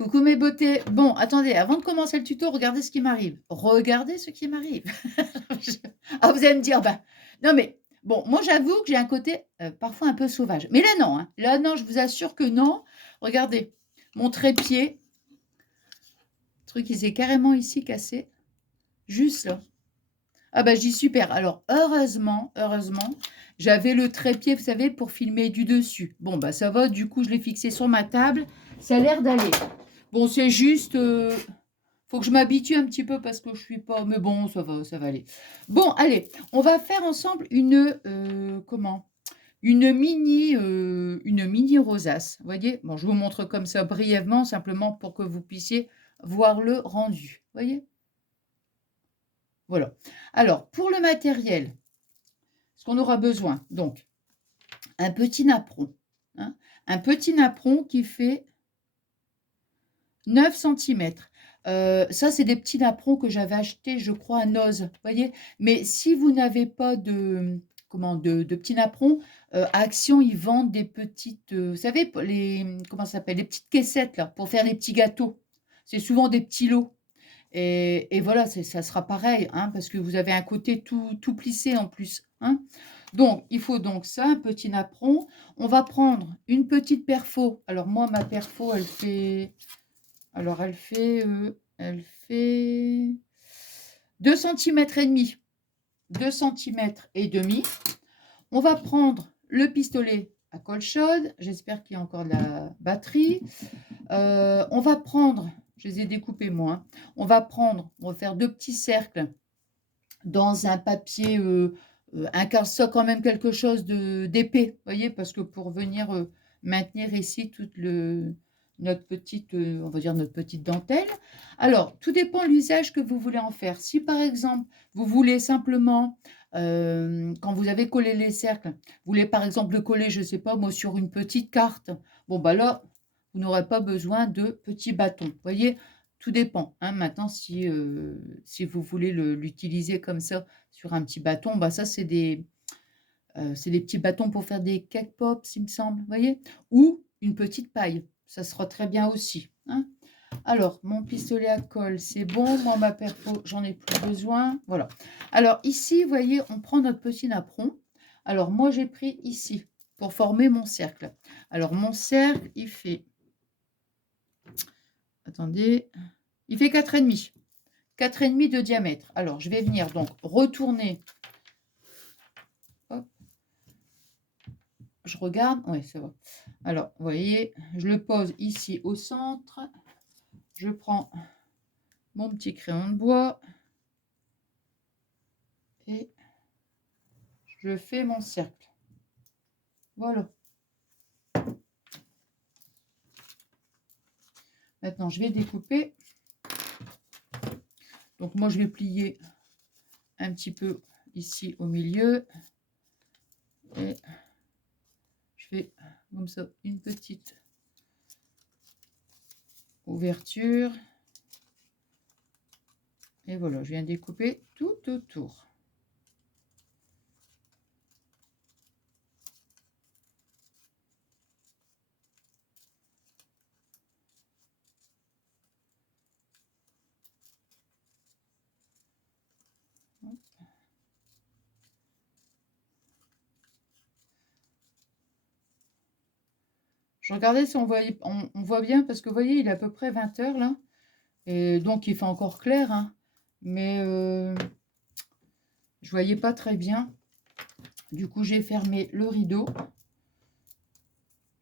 Coucou mes beautés. Bon, attendez, avant de commencer le tuto, regardez ce qui m'arrive. Regardez ce qui m'arrive. Ah, vous allez me dire, bah, non mais, bon, moi j'avoue que j'ai un côté parfois un peu sauvage. Mais là non, hein. Là non, je vous assure que non. Regardez, mon trépied, le truc il s'est carrément ici cassé, juste là. Ah bah je dis super. Alors heureusement, j'avais le trépied, vous savez, pour filmer du dessus. Bon bah ça va, du coup je l'ai fixé sur ma table. Ça a l'air d'aller. Bon, c'est juste, faut que je m'habitue un petit peu parce que je suis pas, mais bon, ça va aller. Bon, allez, on va faire ensemble comment? Une mini rosace, vous voyez? Bon, je vous montre comme ça brièvement, simplement pour que vous puissiez voir le rendu, vous voyez? Voilà. Alors, pour le matériel, ce qu'on aura besoin, donc, un petit napperon, hein, un petit napperon qui fait 9 centimètres. Ça, c'est des petits napperons que j'avais achetés, je crois, à Noz, vous voyez? Mais si vous n'avez pas de petits napperons, à Action, ils vendent des petites, vous savez, comment ça s'appelle? Les petites caissettes, là, pour faire les petits gâteaux. C'est souvent des petits lots et voilà, ça sera pareil, hein, parce que vous avez un côté tout plissé en plus, hein. Donc il faut donc ça, un petit napperon. On va prendre une petite perfo. Alors moi, ma perfo, elle fait 2 centimètres et demi. 2 centimètres et demi. On va prendre le pistolet à colle chaude. J'espère qu'il y a encore de la batterie. On va prendre, je les ai découpés moi, hein. On va faire 2 petits cercles dans un papier, un cardstock quand même quelque chose d'épais, vous voyez? Parce que pour venir, maintenir ici toute notre petite, on va dire notre petite dentelle. Alors, tout dépend de l'usage que vous voulez en faire. Si par exemple, vous voulez simplement, quand vous avez collé les cercles, vous voulez par exemple le coller, je ne sais pas moi, sur une petite carte, bon bah là, vous n'aurez pas besoin de petits bâtons, vous voyez? Tout dépend, hein. Maintenant si vous voulez l'utiliser comme ça sur un petit bâton, bah, ça c'est des petits bâtons pour faire des cake pops, il me semble, vous voyez? Ou une petite paille, ça sera très bien aussi, hein. Alors mon pistolet à colle, c'est bon. Moi, ma perfo, j'en ai plus besoin, voilà. Alors ici, vous voyez, on prend notre petit napperon. Alors moi, j'ai pris ici pour former mon cercle. Alors mon cercle, il fait attendez, il fait 4,5. 4,5 de diamètre. Alors, je vais venir donc retourner. Hop, je regarde. Oui, ça va. Alors, vous voyez, je le pose ici au centre. Je prends mon petit crayon de bois et je fais mon cercle. Voilà. Maintenant, je vais découper. Donc, moi, je vais plier un petit peu ici au milieu. Et je fais comme ça une petite ouverture. Et voilà, je viens découper tout autour. Je regardais si on voit bien parce que vous voyez, il est à peu près 20 heures là. Et donc il fait encore clair, hein, mais je voyais pas très bien. Du coup, j'ai fermé le rideau.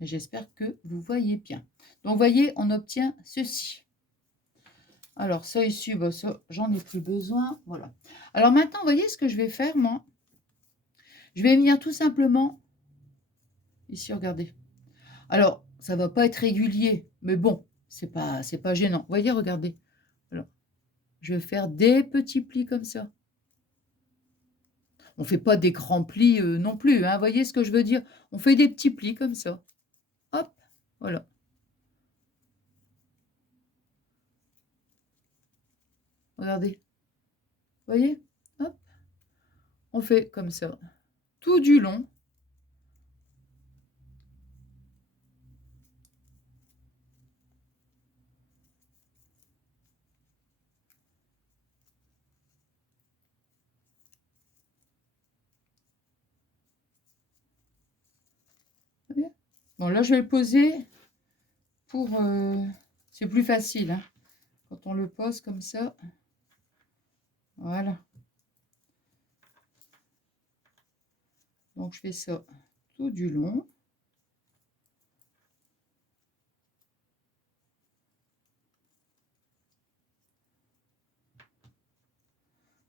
Et j'espère que vous voyez bien. Donc, vous voyez, on obtient ceci. Alors, ça ici, bah, ça, j'en ai plus besoin. Voilà. Alors maintenant, vous voyez ce que je vais faire, moi? Je vais venir tout simplement, ici, regardez. Alors, ça va pas être régulier, mais bon, c'est pas gênant. Vous voyez, regardez. Alors, je vais faire des petits plis comme ça. On fait pas des grands plis non plus, hein, voyez ce que je veux dire? On fait des petits plis comme ça. Hop, voilà. Regardez. Voyez? Hop, on fait comme ça. Tout du long. Bon, là, je vais le poser pour... c'est plus facile, hein, quand on le pose comme ça. Voilà. Donc, je fais ça tout du long.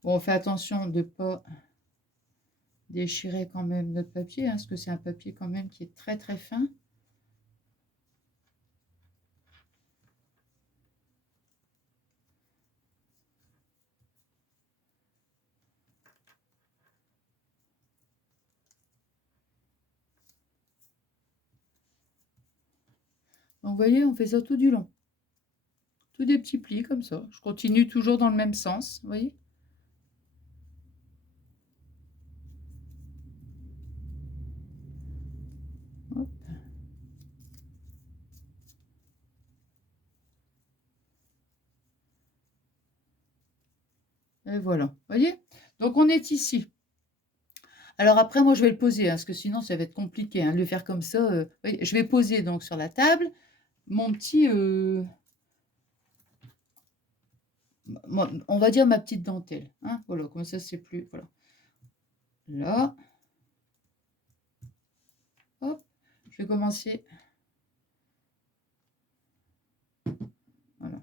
Bon, on fait attention de ne pas déchirer quand même notre papier, hein, parce que c'est un papier quand même qui est très très fin. Donc, vous voyez, on fait ça tout du long. Tout des petits plis comme ça. Je continue toujours dans le même sens, vous voyez. Hop. Et voilà, vous voyez. Donc, on est ici. Alors après, moi, je vais le poser, hein, parce que sinon, ça va être compliqué, hein, de le faire comme ça. Oui, je vais poser donc sur la table mon petit... on va dire ma petite dentelle. Hein, voilà, comme ça, c'est plus... Voilà. Là. Hop. Je vais commencer. Voilà.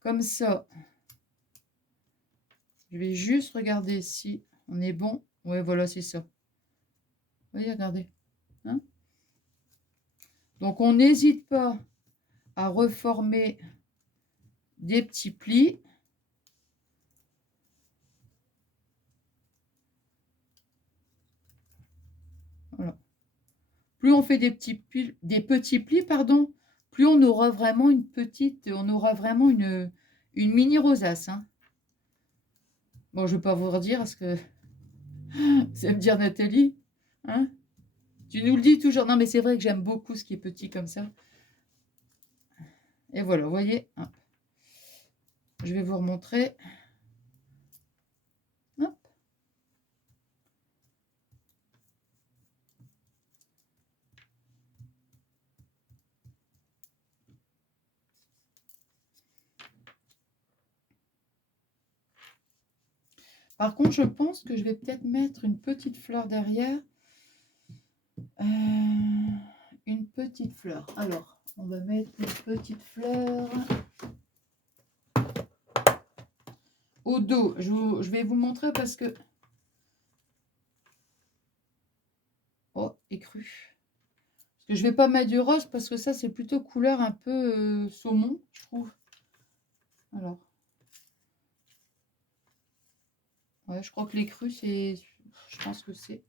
Comme ça. Je vais juste regarder si on est bon. Ouais, voilà, c'est ça. Vous voyez, regardez. Hein, donc, on n'hésite pas à reformer des petits plis. Voilà. Plus on fait des petits plis, pardon, plus on aura vraiment une mini rosace. Hein. Bon, je ne vais pas vous redire parce que vous allez me dire, Nathalie, hein, tu nous le dis toujours. Non, mais c'est vrai que j'aime beaucoup ce qui est petit comme ça. Et voilà, vous voyez, hein. Je vais vous remontrer. Hop. Par contre, je pense que je vais peut-être mettre une petite fleur derrière. Une petite fleur. Alors, on va mettre une petite fleur au dos. Je vais vous montrer parce que... Oh, écru. Parce que je vais pas mettre du rose parce que ça, c'est plutôt couleur un peu saumon, je trouve. Alors. Ouais, je crois que l'écru, c'est... Je pense que c'est...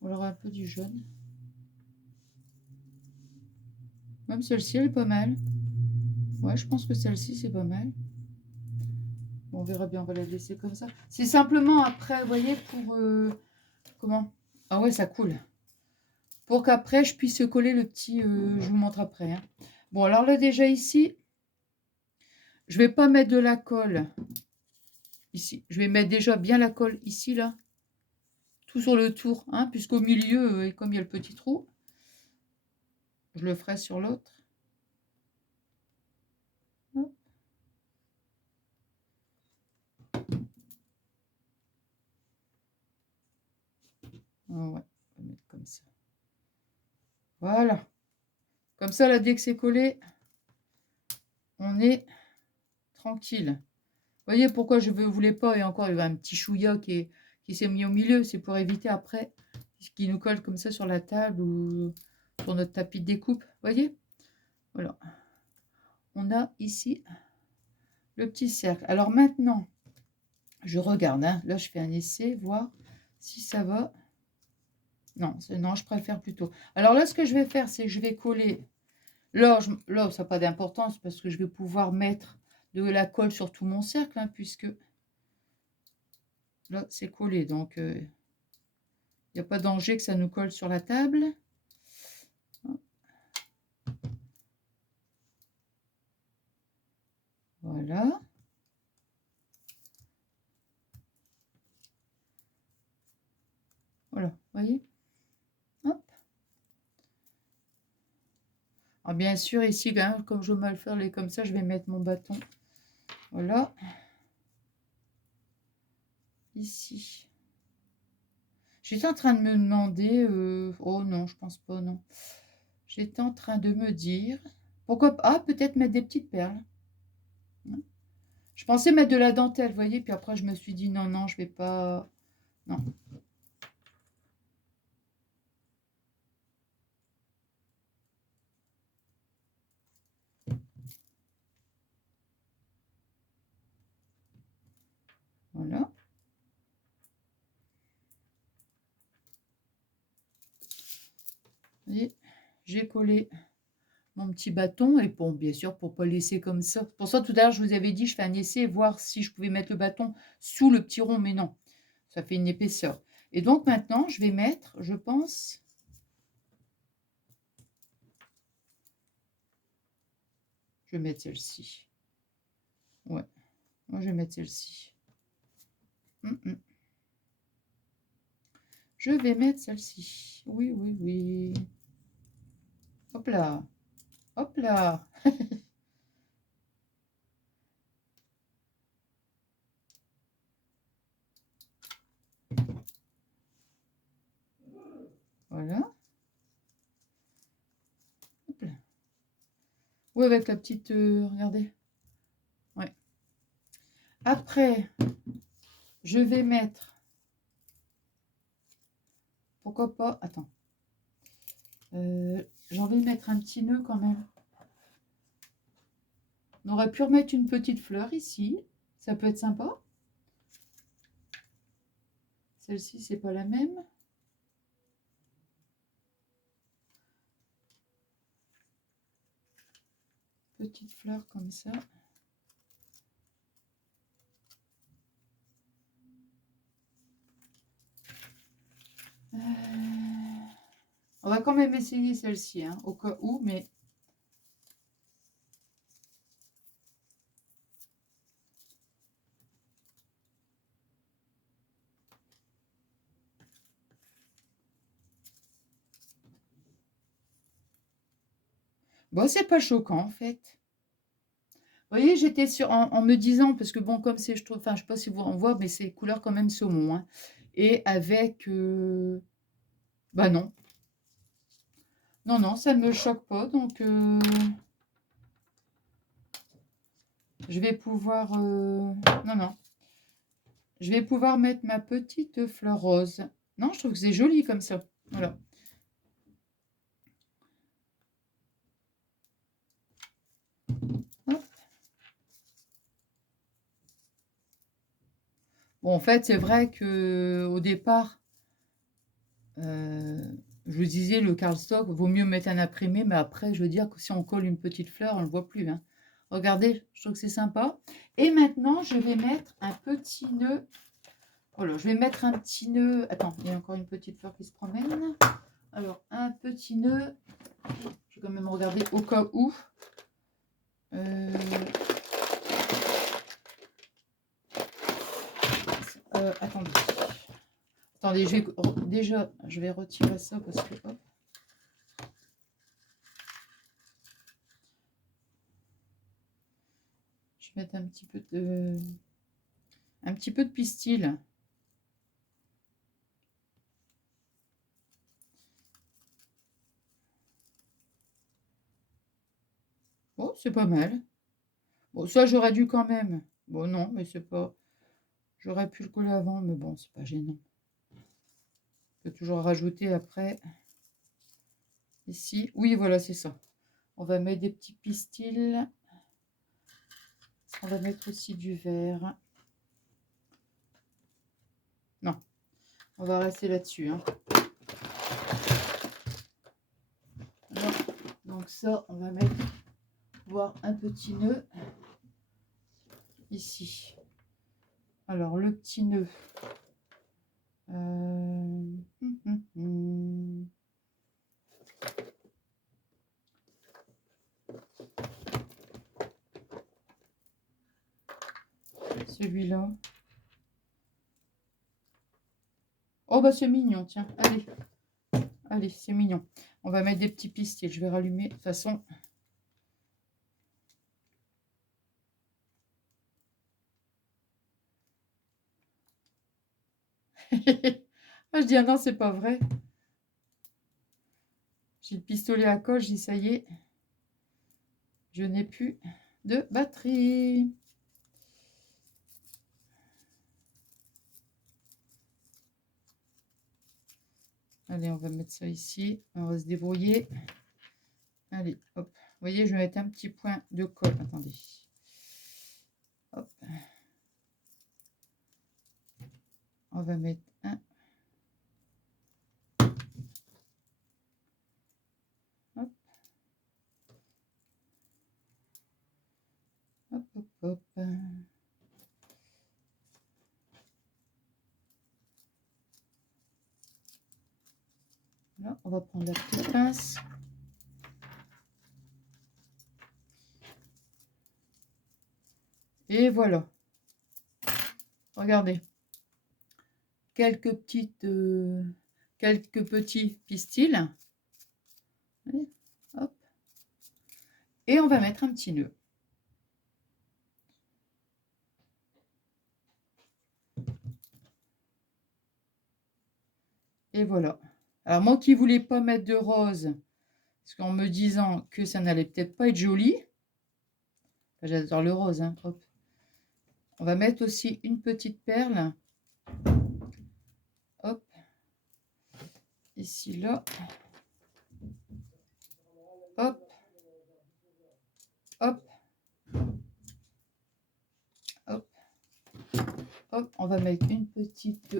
On aura un peu du jaune. Même celle-ci, elle est pas mal. Ouais, je pense que celle-ci, c'est pas mal. Bon, on verra bien, on va la laisser comme ça. C'est simplement après, vous voyez, pour... comment? Ah ouais, ça coule. Pour qu'après, je puisse coller le petit... je vous montre après. Hein. Bon, alors là, déjà ici, je vais pas mettre de la colle ici. Je vais mettre déjà bien la colle ici, là. Tout sur le tour, hein, puisqu'au milieu, comme il y a le petit trou, je le ferai sur l'autre. Ouais, on va mettre comme ça. Voilà. Comme ça, là, dès que c'est collé, on est tranquille. Vous voyez pourquoi je ne voulais pas, et encore, il y a un petit chouïa qui s'est mis au milieu. C'est pour éviter après qu'il nous colle comme ça sur la table ou sur notre tapis de découpe. Vous voyez? Voilà. On a ici le petit cercle. Alors maintenant, je regarde. Hein. Là, je fais un essai, voir si ça va. Non, non, je préfère plutôt. Alors là, ce que je vais faire, c'est que je vais coller. Là, ça n'a pas d'importance parce que je vais pouvoir mettre de la colle sur tout mon cercle, hein, puisque là, c'est collé. Donc, il n'y a pas danger que ça nous colle sur la table. Voilà. Voilà, vous voyez? Hop. bien sûr, ici, hein, comme je veux mal faire les comme ça, je vais mettre mon bâton. Voilà. Ici. J'étais en train de me demander... oh non, je pense pas, non. J'étais en train de me dire... Pourquoi pas... Ah, peut-être mettre des petites perles. Je pensais mettre de la dentelle, vous voyez, puis après je me suis dit non, non, je vais pas... Non. Voilà. Et j'ai collé mon petit bâton, et bon, bien sûr, pour pas le laisser comme ça. Pour ça, tout à l'heure, je vous avais dit, je fais un essai, voir si je pouvais mettre le bâton sous le petit rond, mais non, ça fait une épaisseur. Et donc maintenant, je vais mettre, je pense... Je vais mettre celle-ci. Ouais, moi je vais mettre celle-ci. Je vais mettre celle-ci. Oui, oui, oui. Hop là. Hop là. Voilà. Hop là. Oui, avec la petite... regardez. Ouais. Après, je vais mettre... Pourquoi pas... Attends. J'ai envie de mettre un petit nœud quand même. On aurait pu remettre une petite fleur ici. Ça peut être sympa. Celle-ci, c'est pas la même. Petite fleur comme ça. On va quand même essayer celle-ci, hein, au cas où, mais... Bon, c'est pas choquant, en fait. Vous voyez, j'étais sur en me disant, parce que bon, comme c'est, je trouve, enfin, je sais pas si vous en voyez, mais c'est couleur quand même saumon, hein. Et avec... bah non. Non, non, ça ne me choque pas, donc... je vais pouvoir... non, non. Je vais pouvoir mettre ma petite fleur rose. Non, je trouve que c'est joli comme ça. Voilà. Hop. Bon, en fait, c'est vrai que au départ, je vous disais, le cardstock, vaut mieux mettre un imprimé, mais après, je veux dire que si on colle une petite fleur, on ne le voit plus, hein. Regardez, je trouve que c'est sympa. Et maintenant, je vais mettre un petit nœud. Voilà, je vais mettre un petit nœud. Attends, il y a encore une petite fleur qui se promène. Alors, un petit nœud. Je vais quand même regarder au cas où. Attendez. Attendez, déjà, je vais retirer ça parce que... Hop. Je vais mettre un petit peu de pistil. Oh, c'est pas mal. Bon, ça, j'aurais dû quand même. Bon, non, mais c'est pas... J'aurais pu le coller avant, mais bon, c'est pas gênant. On peut toujours rajouter après. Ici. Oui, voilà, c'est ça. On va mettre des petits pistils. On va mettre aussi du vert. Non, on va rester là-dessus, hein. Voilà. Donc ça, on va mettre... voir un petit nœud ici. Alors, le petit nœud... Celui-là. Oh, bah c'est mignon, tiens. Allez. Allez, c'est mignon. On va mettre des petits pistils. Je vais rallumer. De toute façon, Ah, je dis, ah non, c'est pas vrai. J'ai le pistolet à colle, je dis, ça y est, je n'ai plus de batterie. Allez, on va mettre ça ici. On va se débrouiller. Allez, hop. Vous voyez, je vais mettre un petit point de colle. Attendez. Hop. On va mettre un. Hop. Hop, hop, hop. Là, on va prendre la petite pince. Et voilà. Regardez. Quelques petits pistils. Allez, hop. Et on va mettre un petit nœud. Et voilà. Alors moi qui voulais pas mettre de rose, parce qu'en me disant que ça n'allait peut-être pas être joli. J'adore le rose, hein. Hop. On va mettre aussi une petite perle. Hop. Ici, là. Hop. Hop. Hop. Hop. On va mettre une petite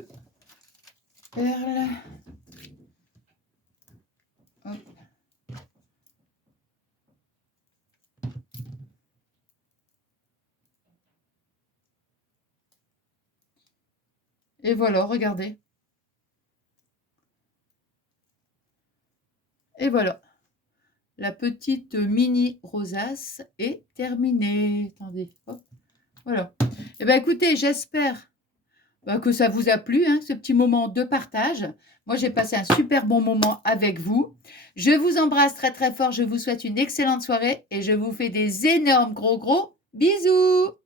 perle. Hop. Et voilà, regardez. Et voilà. La petite mini rosace est terminée. Attendez, hop. Voilà. Et bien écoutez, j'espère que ça vous a plu, hein, ce petit moment de partage. Moi, j'ai passé un super bon moment avec vous. Je vous embrasse très très fort. Je vous souhaite une excellente soirée et je vous fais des énormes gros bisous.